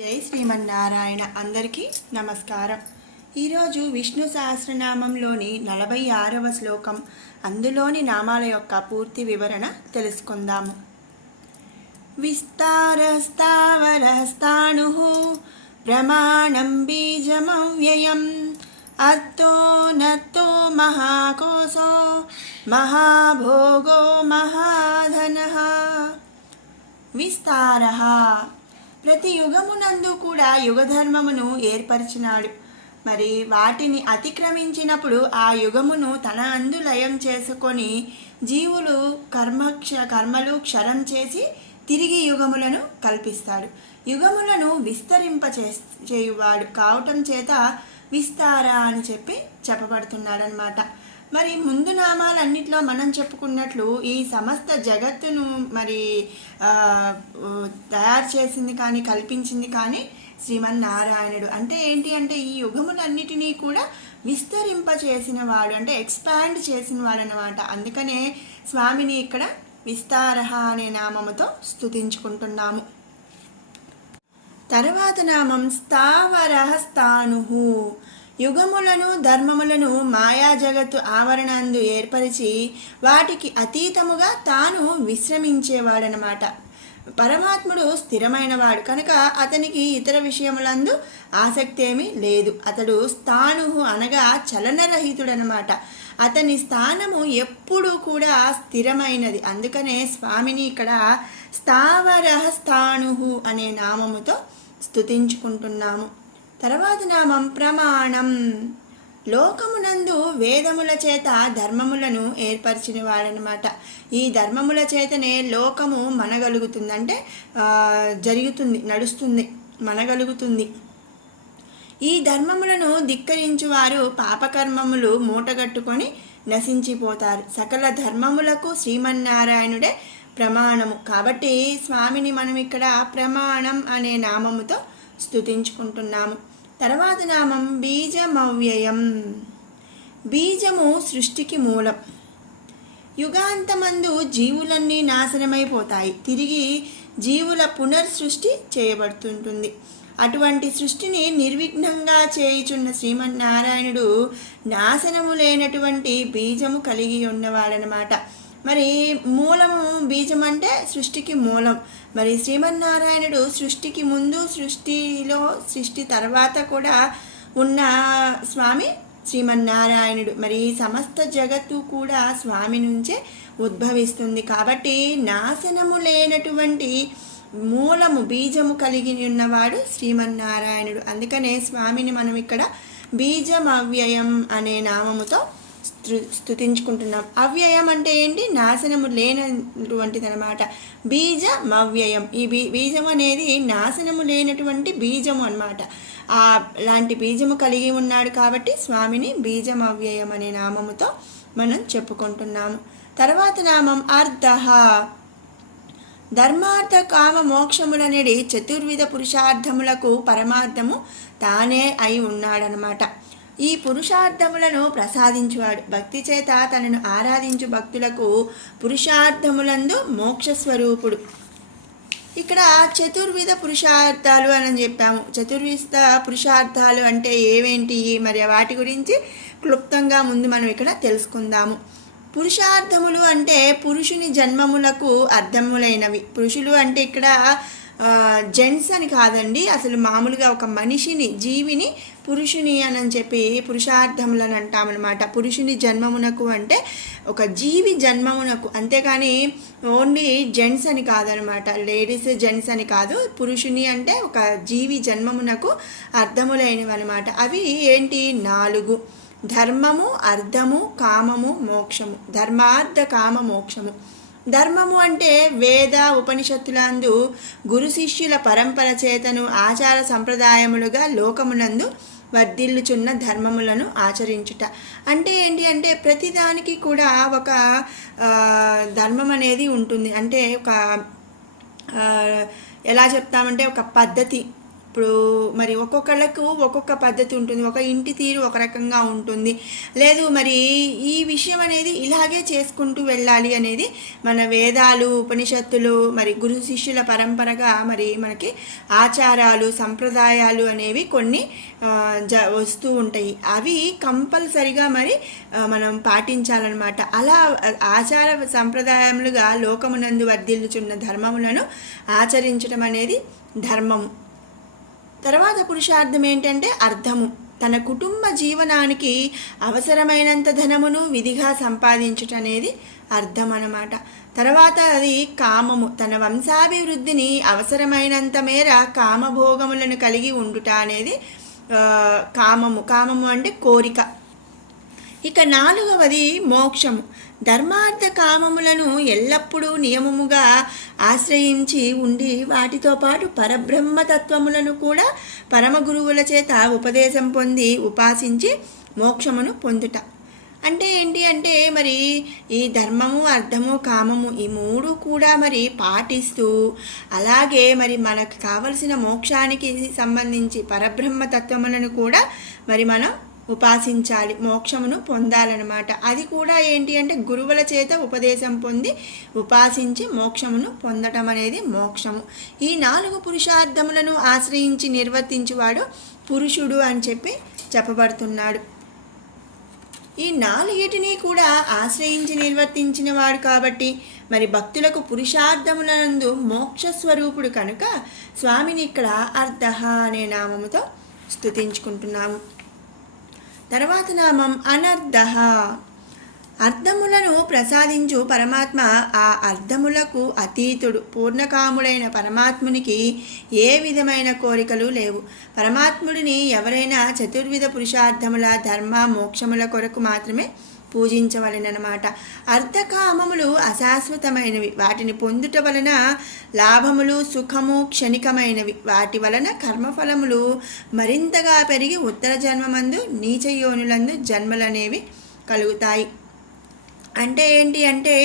జై శ్రీమన్నారాయణ. అందరికీ నమస్కారం. ఈరోజు విష్ణు సహస్రనామంలోని 46వ శ్లోకం, అందులోని నామాల యొక్క పూర్తి వివరణ తెలుసుకుందాము. విస్తారస్తావరస్తాణు ప్రమాణం బీజమవ్యయం అత్తో నత్తో మహాకోశో మహాభోగో మహాధనః. విస్తారః ప్రతి యుగమునందు కూడా యుగధర్మమును ఏర్పరిచినాడు. మరి వాటిని అతిక్రమించినప్పుడు ఆ యుగమును తన అందు లయం చేసుకొని జీవులు కర్మలు క్షరం చేసి తిరిగి యుగములను కల్పిస్తాడు. యుగములను చేయువాడు కావటం చేత విస్తార అని చెప్పబడుతున్నాడనమాట. మరి ముందు నామాలన్నిట్లో మనం చెప్పుకున్నట్లు ఈ సమస్త జగత్తును తయారు చేసింది కానీ కల్పించింది కానీ శ్రీమన్నారాయణుడు. అంటే ఏంటి అంటే ఈ యుగములన్నిటినీ కూడా విస్తరింపచేసిన వాడు, అంటే ఎక్స్పాండ్ చేసిన వాడు అనమాట. అందుకనే స్వామిని ఇక్కడ విస్తారః అనే నామముతో స్తుతించుకుంటున్నాము. తర్వాత నామం స్థావరః స్థాణుః. యుగములను ధర్మములను మాయా జగత్తు ఆవరణందు ఏర్పరిచి వాటికి అతీతముగా తాను విశ్రమించేవాడనమాట. పరమాత్ముడు స్థిరమైనవాడు కనుక అతనికి ఇతర విషయములందు ఆసక్తి ఏమీ లేదు. అతడు స్థాణు అనగా చలనరహితుడనమాట. అతని స్థానము ఎప్పుడూ కూడా స్థిరమైనది. అందుకనే స్వామిని ఇక్కడ స్థావరః స్థాణుః అనే నామముతో స్తుతించుకుంటున్నాము. తర్వాత నామం ప్రమాణం. లోకమునందు వేదముల చేత ధర్మములను ఏర్పరిచిన వాడనమాట. ఈ ధర్మముల చేతనే లోకము మనగలుగుతుంది, అంటే జరుగుతుంది, నడుస్తుంది, మనగలుగుతుంది. ఈ ధర్మములను ధిక్కరించువారు పాపకర్మములు మూటగట్టుకొని నశించిపోతారు. సకల ధర్మములకు శ్రీమన్నారాయణుడే ప్రమాణము. కాబట్టి స్వామిని మనం ఇక్కడ ప్రమాణం అనే నామముతో స్తుతించుకుంటున్నాము. తర్వాత నామం బీజమవ్యయం. బీజము సృష్టికి మూలం. యుగాంతమందు జీవులన్నీ నాశనమైపోతాయి, తిరిగి జీవుల పునర్సృష్టి చేయబడుతుంటుంది. అటువంటి సృష్టిని నిర్విఘ్నంగా చేయుచున్న శ్రీమన్నారాయణుడు నాశనము లేనటువంటి బీజము కలిగి ఉన్నవాడనమాట. మరి మూలము బీజం అంటే సృష్టికి మూలం. మరి శ్రీమన్నారాయణుడు సృష్టికి ముందు, సృష్టి తర్వాత కూడా ఉన్న స్వామి శ్రీమన్నారాయణుడు. మరి సమస్త జగత్తు కూడా స్వామి నుంచే ఉద్భవిస్తుంది. కాబట్టి నాశనము లేనటువంటి మూలము బీజము కలిగి ఉన్నవాడు శ్రీమన్నారాయణుడు. అందుకనే స్వామిని మనం ఇక్కడ బీజమవ్యయం అనే నామముతో స్తుతించుకుంటున్నాం. అవ్యయం అంటే ఏంటి? నాశనము లేనటువంటిది అనమాట. బీజమవ్యయం. ఈ బీజం అనేది నాశనము లేనటువంటి బీజము అనమాట. లాంటి బీజము కలిగి ఉన్నాడు కాబట్టి స్వామిని బీజమవ్యయం అనే నామముతో మనం చెప్పుకుంటున్నాము. తర్వాత నామం అర్ధః. ధర్మార్థ కామ మోక్షములనేది చతుర్విధ పురుషార్థములకు పరమార్థము తానే అయి ఉన్నాడనమాట. ఈ పురుషార్థములను ప్రసాదించువాడు. భక్తి చేత తనను ఆరాధించు భక్తులకు పురుషార్థములందు మోక్షస్వరూపుడు. ఇక్కడ చతుర్విధ పురుషార్థాలు అని చెప్పాము. చతుర్విధ పురుషార్థాలు అంటే ఏవేంటి, మరి వాటి గురించి క్లుప్తంగా ముందు మనం ఇక్కడ తెలుసుకుందాము. పురుషార్థములు అంటే పురుషుని జన్మములకు అర్థములైనవి. పురుషులు అంటే ఇక్కడ జెంట్స్ అని కాదండి, అసలు మామూలుగా ఒక మనిషిని, జీవిని పురుషుని అని చెప్పి పురుషార్థములను అంటామన్నమాట. పురుషుని జన్మమునకు అంటే ఒక జీవి జన్మమునకు, అంతేకాని ఓన్లీ జెంట్స్ అని కాదనమాట, లేడీస్ జెంట్స్ అని కాదు. పురుషుని అంటే ఒక జీవి జన్మమునకు అర్థములైనవి అనమాట. అవి ఏంటి? 4: ధర్మము, అర్థము, కామము, మోక్షము. ధర్మార్థ కామ మోక్షము. ధర్మము అంటే వేద ఉపనిషత్తులందు గురు శిష్యుల పరంపర చేతను ఆచార సంప్రదాయములుగా లోకమునందు వర్ధిల్లుచున్న ధర్మములను ఆచరించుట. అంటే ఏంటి అంటే ప్రతిదానికి కూడా ఒక ధర్మం అనేది ఉంటుంది. అంటే ఒక ఎలా చెప్తామంటే ఒక పద్ధతి, ఇప్పుడు మరి ఒక్కొక్కళ్ళకు ఒక్కొక్క పద్ధతి ఉంటుంది, ఒక ఇంటి తీరు ఒక రకంగా ఉంటుంది. లేదు మరి ఈ విషయం అనేది ఇలాగే చేసుకుంటూ వెళ్ళాలి అనేది మన వేదాలు, ఉపనిషత్తులు, మరి గురు శిష్యుల పరంపరగా మరి మనకి ఆచారాలు, సంప్రదాయాలు అనేవి కొన్ని వస్తూ ఉంటాయి. అవి కంపల్సరిగా మరి మనం పాటించాలన్నమాట. అలా ఆచార సంప్రదాయములుగా లోకమునందు వర్ధిల్లుచున్న ధర్మములను ఆచరించడం అనేది ధర్మము. తర్వాత పురుషార్థం ఏంటంటే అర్థము. తన కుటుంబ జీవనానికి అవసరమైనంత ధనమును విధిగా సంపాదించుట అనేది అర్థం అన్నమాట. తర్వాత అది కామము. తన వంశాభివృద్ధిని అవసరమైనంత మేర కామభోగములను కలిగి ఉండుట అనేది కామము. కామము అంటే కోరిక. ఇక 4వది మోక్షము. ధర్మార్థ కామములను ఎల్లప్పుడూ నియమముగా ఆశ్రయించి ఉండి వాటితో పాటు పరబ్రహ్మతత్వములను కూడా పరమ గురువుల చేత ఉపదేశం పొంది ఉపాసించి మోక్షమును పొందుట. అంటే ఏంటి అంటే మరి ఈ ధర్మము, అర్థము, కామము ఈ 3 కూడా మరి పాటిస్తూ అలాగే మరి మనకు కావలసిన మోక్షానికి సంబంధించి పరబ్రహ్మతత్వములను కూడా మరి మనం ఉపాసించాలి, మోక్షమును పొందాలన్నమాట. అది కూడా ఏంటి అంటే గురువుల చేత ఉపదేశం పొంది ఉపాసించి మోక్షమును పొందటం అనేది మోక్షము. ఈ 4 పురుషార్థములను ఆశ్రయించి నిర్వర్తించువాడు పురుషుడు అని చెప్పబడుతున్నాడు. ఈ 4 కూడా ఆశ్రయించి నిర్వర్తించిన వాడు కాబట్టి మరి భక్తులకు పురుషార్థములందు మోక్షస్వరూపుడు కనుక స్వామిని ఇక్కడ అర్ధః అనే నామముతో స్తుతించుకుంటున్నాము. తర్వాత నామం అనర్ధః. అర్థములను ప్రసాదించు పరమాత్మ ఆ అర్థములకు అతీతుడు. పూర్ణకాముడైన పరమాత్మునికి ఏ విధమైన కోరికలు లేవు. పరమాత్ముడిని ఎవరైనా చతుర్విధ పురుషార్థముల ధర్మ మోక్షముల కొరకు మాత్రమే పూజించవలెనమాట. అర్థకామములు అశాశ్వతమైనవి. వాటిని పొందుట వలన లాభములు, సుఖము క్షణికమైనవి. వాటి వలన కర్మఫలములు మరింతగా పెరిగి ఉత్తర జన్మమందు నీచయోనులందు జన్మలనేవి కలుగుతాయి. అంటే ఏంటి అంటే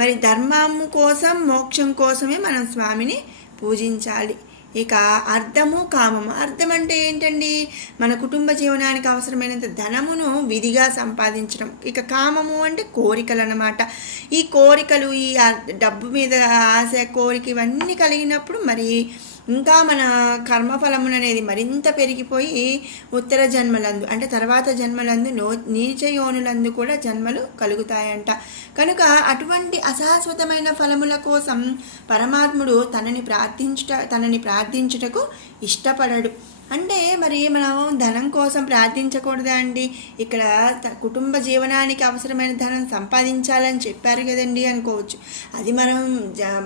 మరి ధర్మము కోసం, మోక్షం కోసమే మనం స్వామిని పూజించాలి. ఇక అర్థము, కామము. అర్థం అంటే ఏంటండి? మన కుటుంబ జీవనానికి అవసరమైనంత ధనమును విధిగా సంపాదించడం. ఇక కామము అంటే కోరికలు అన్నమాట. ఈ కోరికలు, ఈ డబ్బు మీద ఆశ, కోరిక ఇవన్నీ కలిగినప్పుడు మరి ఇంకా మన కర్మఫలములు అనేది మరింత పెరిగిపోయి ఉత్తర జన్మలందు అంటే తర్వాత జన్మలందు నీచ యోనులందు కూడా జన్మలు కలుగుతాయంట. కనుక అటువంటి అశాశ్వతమైన ఫలముల కోసం పరమాత్ముడు తనని ప్రార్థించుటకు ఇష్టపడడు. అంటే మరి మనం ధనం కోసం ప్రార్థించకూడదా అండి? ఇక్కడ కుటుంబ జీవనానికి అవసరమైన ధనం సంపాదించాలని చెప్పారు కదండి అనుకోవచ్చు. అది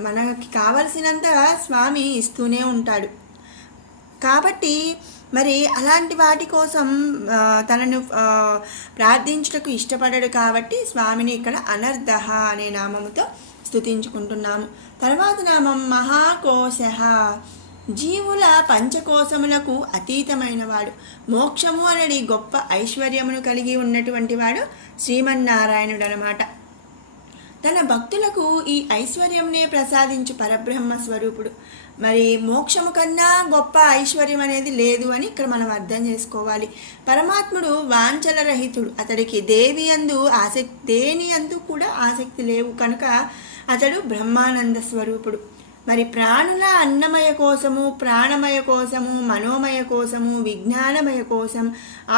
మనకి కావలసినంత స్వామి ఇస్తూనే ఉంటాడు. కాబట్టి మరి అలాంటి వాటి కోసం తనను ప్రార్థించుటకు ఇష్టపడడు. కాబట్టి స్వామిని ఇక్కడ అనర్ధః అనే నామముతో స్తుతించుకుంటున్నాము. తర్వాత నామం మహాకోశః. జీవుల పంచకోశములకు అతీతమైన వాడు. మోక్షము అనేది గొప్ప ఐశ్వర్యమును కలిగి ఉన్నటువంటి వాడు శ్రీమన్నారాయణుడు అన్నమాట. తన భక్తులకు ఈ ఐశ్వర్యంనే ప్రసాదించు పరబ్రహ్మ స్వరూపుడు. మరి మోక్షము కన్నా గొప్ప ఐశ్వర్యం అనేది లేదు అని ఇక్కడ మనం అర్థం చేసుకోవాలి. పరమాత్ముడు వాంఛల రహితుడు. అతడికి దేని అందు కూడా ఆసక్తి లేవు కనుక అతడు బ్రహ్మానంద స్వరూపుడు. మరి ప్రాణుల అన్నమయ కోసము, ప్రాణమయ కోసము, మనోమయ కోసము, విజ్ఞానమయ కోసం,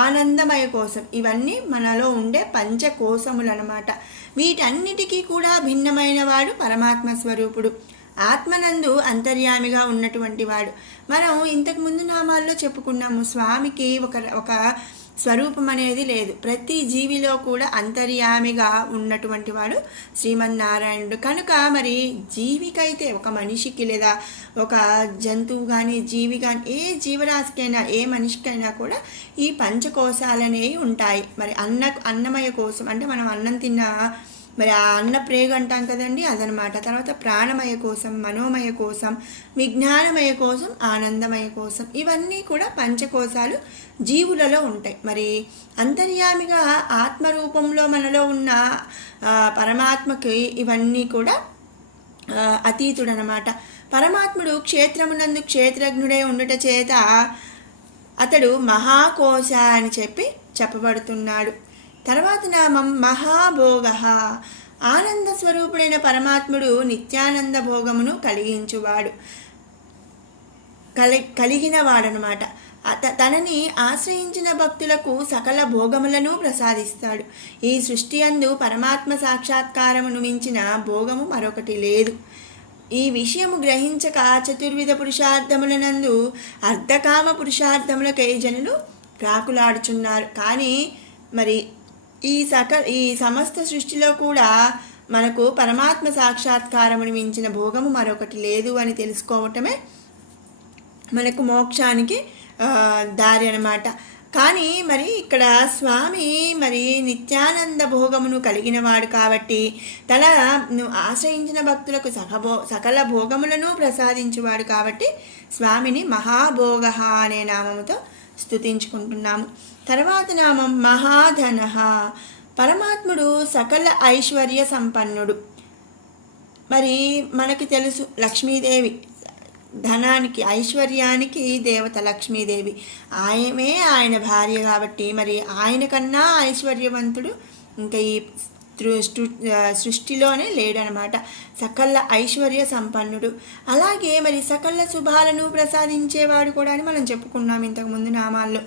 ఆనందమయ కోసం ఇవన్నీ మనలో ఉండే పంచకోశములు అన్నమాట. వీటన్నిటికీ కూడా భిన్నమైన వాడు పరమాత్మ స్వరూపుడు. ఆత్మనందు అంతర్యామిగా ఉన్నటువంటి వాడు. మనం ఇంతకుముందు నామాల్లో చెప్పుకున్నాము, స్వామికి ఒక స్వరూపం అనేది లేదు. ప్రతి జీవిలో కూడా అంతర్యామిగా ఉన్నటువంటి వాడు శ్రీమన్నారాయణుడు. కనుక మరి జీవికైతే, ఒక మనిషికి లేదా ఒక జంతువు కానీ, జీవి కానీ, ఏ జీవరాశికైనా, ఏ మనిషికైనా కూడా ఈ పంచకోశాలనేవి ఉంటాయి. మరి అన్నమయ కోసం అంటే మనం అన్నం తిన్న మరి ఆ అన్న ప్రేగు అంటాం కదండి, అదనమాట. తర్వాత ప్రాణమయ కోసం, మనోమయ కోసం, విజ్ఞానమయ కోసం, ఆనందమయ కోసం ఇవన్నీ కూడా పంచకోశాలు జీవులలో ఉంటాయి. మరి అంతర్యామిగా ఆత్మరూపంలో మనలో ఉన్న పరమాత్మకి ఇవన్నీ కూడా అతీతుడనమాట. పరమాత్ముడు క్షేత్రమునందు క్షేత్రజ్ఞుడై ఉండుట చేత అతడు మహాకోశ అని చెప్పబడుతున్నాడు. తర్వాత నామం మహాభోగ. ఆనంద స్వరూపుడైన పరమాత్ముడు నిత్యానంద భోగమును కలిగినవాడనమాట. తనని ఆశ్రయించిన భక్తులకు సకల భోగములను ప్రసాదిస్తాడు. ఈ సృష్టి అందు పరమాత్మ సాక్షాత్కారమును మించిన భోగము మరొకటి లేదు. ఈ విషయము గ్రహించక చతుర్విధ పురుషార్థములనందు అర్ధకామ పురుషార్థములకై జనులు ప్రాకులాడుచున్నారు. కానీ మరి ఈ సమస్త సృష్టిలో కూడా మనకు పరమాత్మ సాక్షాత్కారమును మించిన భోగము మరొకటి లేదు అని తెలుసుకోవటమే మనకు మోక్షానికి దారి అన్నమాట. కానీ మరి ఇక్కడ స్వామి మరి నిత్యానంద భోగమును కలిగినవాడు కాబట్టి తనను ఆశ్రయించిన భక్తులకు సకల భోగములను ప్రసాదించువాడు కాబట్టి స్వామిని మహాభోగ అనే నామముతో స్తుతించుకుంటున్నాము. తర్వాత నామం మహాధన. పరమాత్ముడు సకల ఐశ్వర్య సంపన్నుడు. మరి మనకి తెలుసు లక్ష్మీదేవి ధనానికి ఐశ్వర్యానికి దేవత లక్ష్మీదేవి. ఆయన భార్య కాబట్టి మరి ఆయన కన్నా ఐశ్వర్యవంతుడు ఇంకా ఈ సృష్టిలోనే లేడనమాట. సకల ఐశ్వర్య సంపన్నుడు. అలాగే మరి సకల శుభాలను ప్రసాదించేవాడు కూడా అని మనం చెప్పుకున్నాం ఇంతకుముందు నామాల్లో.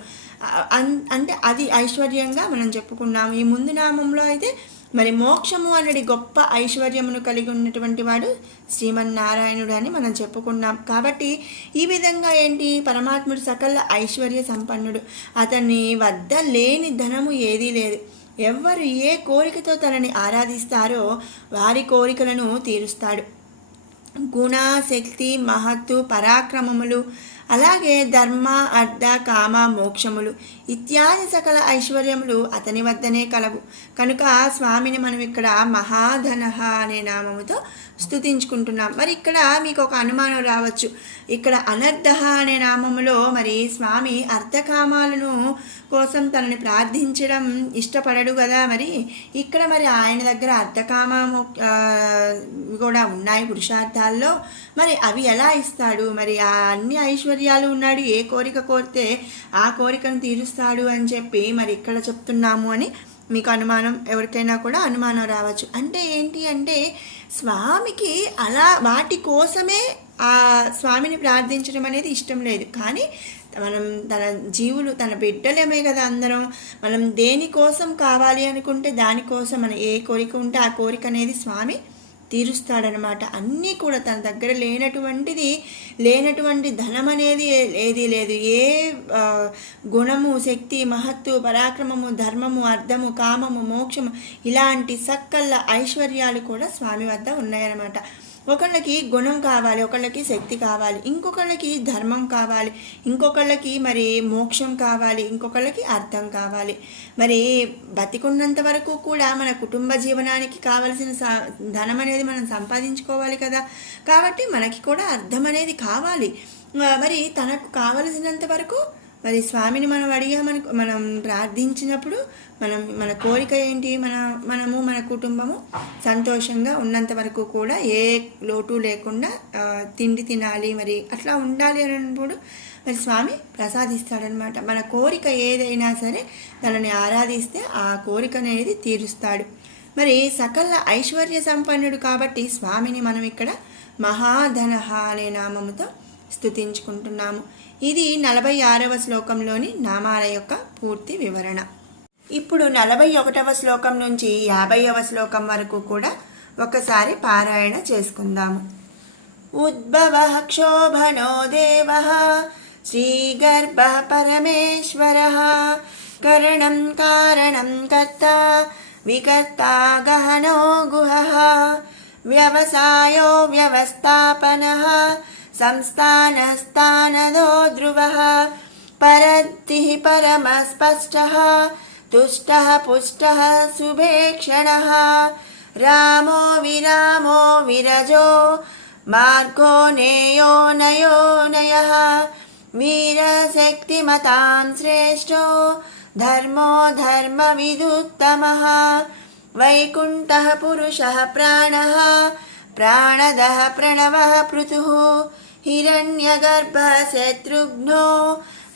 అంటే అది ఐశ్వర్యంగా మనం చెప్పుకున్నాము. ఈ ముందు నామంలో అయితే మరి మోక్షము అన్నది గొప్ప ఐశ్వర్యమును కలిగి ఉన్నటువంటి వాడు శ్రీమన్నారాయణుడు అని మనం చెప్పుకున్నాం. కాబట్టి ఈ విధంగా ఏంటి, పరమాత్ముడు సకల ఐశ్వర్య సంపన్నుడు. అతని వద్ద లేని ధనము ఏదీ లేదు. ఎవ్వరు ఏ కోరికతో తనని ఆరాధిస్తారో వారి కోరికలను తీరుస్తాడు. గుణ, శక్తి, మహత్తు, పరాక్రమములు, అలాగే ధర్మ, అర్థ, కామ, మోక్షములు ఇత్యాది సకల ఐశ్వర్యములు అతని వద్దనే కలవు. కనుక స్వామిని మనం ఇక్కడ మహాధన అనే నామముతో స్తుతించుకుంటున్నాం. మరి ఇక్కడ మీకు ఒక అనుమానం రావచ్చు, ఇక్కడ అనర్ధ అనే నామములో మరి స్వామి అర్థకామాలను కోసం తనని ప్రార్థించడం ఇష్టపడడు కదా. మరి ఇక్కడ మరి ఆయన దగ్గర అర్థకామ కూడా ఉన్నాయి పురుషార్థాల్లో. మరి అవి ఎలా ఇస్తాడు? మరి ఆ అన్ని ఐశ్వర్యాలు ఉన్నాడు, ఏ కోరిక కోరితే ఆ కోరికను తీరుస్తాడు అని చెప్పి మరి ఇక్కడ చెప్తున్నాము అని మీకు అనుమానం, ఎవరికైనా కూడా అనుమానం రావచ్చు. అంటే ఏంటి అంటే స్వామికి అలా వాటి కోసమే ఆ స్వామిని ప్రార్థించడం అనేది ఇష్టం లేదు. కానీ మనం తన జీవులు, తన బిడ్డలేమే కదా అందరం. మనం దేనికోసం కావాలి అనుకుంటే దానికోసం మన ఏ కోరిక ఉంటే ఆ కోరిక అనేది స్వామి తీరుస్తాడనమాట. అన్నీ కూడా తన దగ్గర లేనటువంటి ధనం అనేది ఏదీ లేదు. ఏ గుణము, శక్తి, మహత్తు, పరాక్రమము, ధర్మము, అర్థము, కామము, మోక్షము ఇలాంటి సకల ఐశ్వర్యాలు కూడా స్వామి వద్ద ఉన్నాయన్నమాట. ఒకళ్ళకి గుణం కావాలి, ఒకళ్ళకి శక్తి కావాలి, ఇంకొకళ్ళకి ధర్మం కావాలి, ఇంకొకళ్ళకి మరి మోక్షం కావాలి, ఇంకొకళ్ళకి అర్థం కావాలి. మరి బతికున్నంత వరకు కూడా మన కుటుంబ జీవనానికి కావలసిన ధనం అనేది మనం సంపాదించుకోవాలి కదా. కాబట్టి మనకి కూడా అర్థం అనేది కావాలి. మరి తనకు కావలసినంత వరకు మరి స్వామిని మనం అడిగామని మనం ప్రార్థించినప్పుడు మన కోరిక ఏంటి, మన కుటుంబము సంతోషంగా ఉన్నంత వరకు కూడా ఏ లోటు లేకుండా తిండి తినాలి, మరి అట్లా ఉండాలి అన్నప్పుడు మరి స్వామి ప్రసాదిస్తాడనమాట. మన కోరిక ఏదైనా సరే తనని ఆరాధిస్తే ఆ కోరిక అనేది తీరుస్తాడు. మరి సకల ఐశ్వర్య సంపన్నుడు కాబట్టి స్వామిని మనం ఇక్కడ మహాధన అనే నామముతో స్తుతించుకుంటున్నాము. ఇది 46వ శ్లోకంలోని నామాల యొక్క పూర్తి వివరణ. ఇప్పుడు 41వ శ్లోకం నుంచి 50వ శ్లోకం వరకు కూడా ఒకసారి పారాయణ చేసుకుందాము. ఉద్భవ క్షోభనో దేవ శ్రీగర్భ పరమేశ్వర కరణం కారణం కర్త వికర్త గహనో గుహ వ్యవసాయో వ్యవస్థాపన సంస్థానస్థానదో ధ్రువ పరద్ది పరమస్పష్ట తుష్ట పుష్ట శుభేక్షణ రామో విరామో విరజో మార్గో నేయో నయో నయ వీరశక్తిమతాం శ్రేష్టో ధర్మో ధర్మవిదుత్తమః వైకుంఠః పురుషः ప్రాణः प्राणदः प्रणवः पृथुः हिरण्यगर्भः शत्रुघ्नो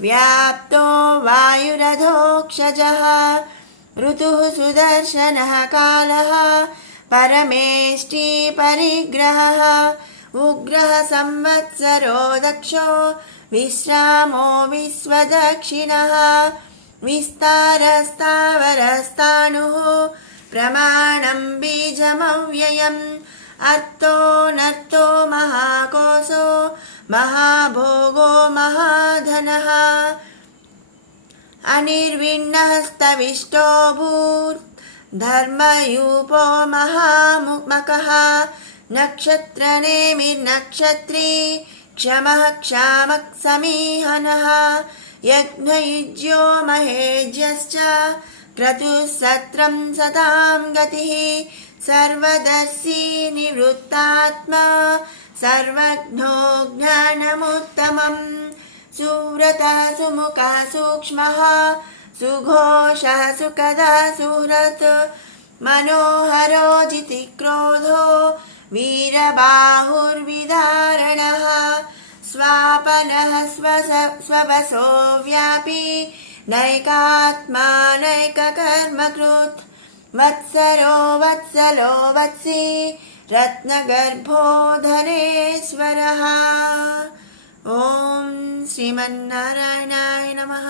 व्याप्तो वायुरधोक्षजः ऋतुः सुदर्शनः कालः परमेष्टि परिग्रहः उग्रः संवत्सरो दक्षो विश्रामो विश्वदक्षिणः विस्तारस्तावरस्ताणुः प्रमाणं बीजमव्ययम् अर्थो नर्थो महाकोशो महाभोगो महाधनः अनिर्विण्णस्तविष्टो भूर्धर्मयूपो महामुमकः नक्षत्रनेमिर्नक्षत्री क्षमः क्षामः समीहनः यज्ञयुज्यो महेज्यश्च क्रतुः सत्रं सतां गतिः सर्वदर्शी निवृत्तात्मा सर्वज्ञो ज्ञानमुत्तमम् सुव्रतः सुमुखः सूक्ष्मः सुघोषः सुखदः सुहृत् मनोहरो जितिक्रोधो वीरबाहुर्विदारणः स्वापनः स्ववसो व्यापी नैकात्मा नैककर्मकृत् वत्सरो वत्सलो वत्सी रत्नगर्भो धनेश्वरः। ॐ श्रीमन्नारायणाय नमः।